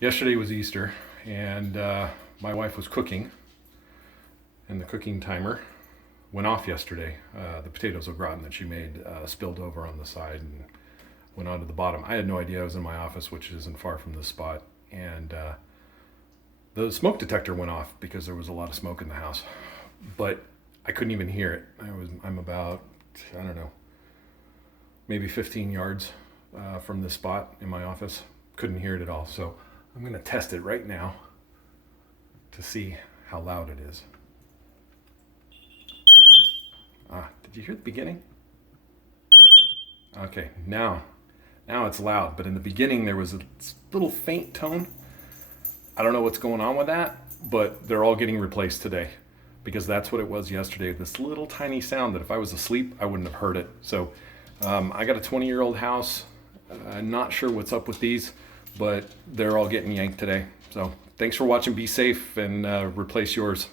Yesterday was Easter, and my wife was cooking, and the cooking timer went off yesterday. The potatoes au gratin that she made spilled over on the side and went onto the bottom. I had no idea. I was in my office, which isn't far from this spot, and the smoke detector went off because there was a lot of smoke in the house, but I couldn't even hear it. I'm about, I don't know, maybe 15 yards from this spot in my office. Couldn't hear it at all. So I'm going to test it right now to see how loud it is. Did you hear the beginning? Okay, now it's loud, but in the beginning there was a little faint tone. I don't know what's going on with that, but they're all getting replaced today because that's what it was yesterday. This little tiny sound that if I was asleep, I wouldn't have heard it. So I got a 20-year-old house. I'm not sure what's up with these, but they're all getting yanked today. So thanks for watching. Be safe and replace yours.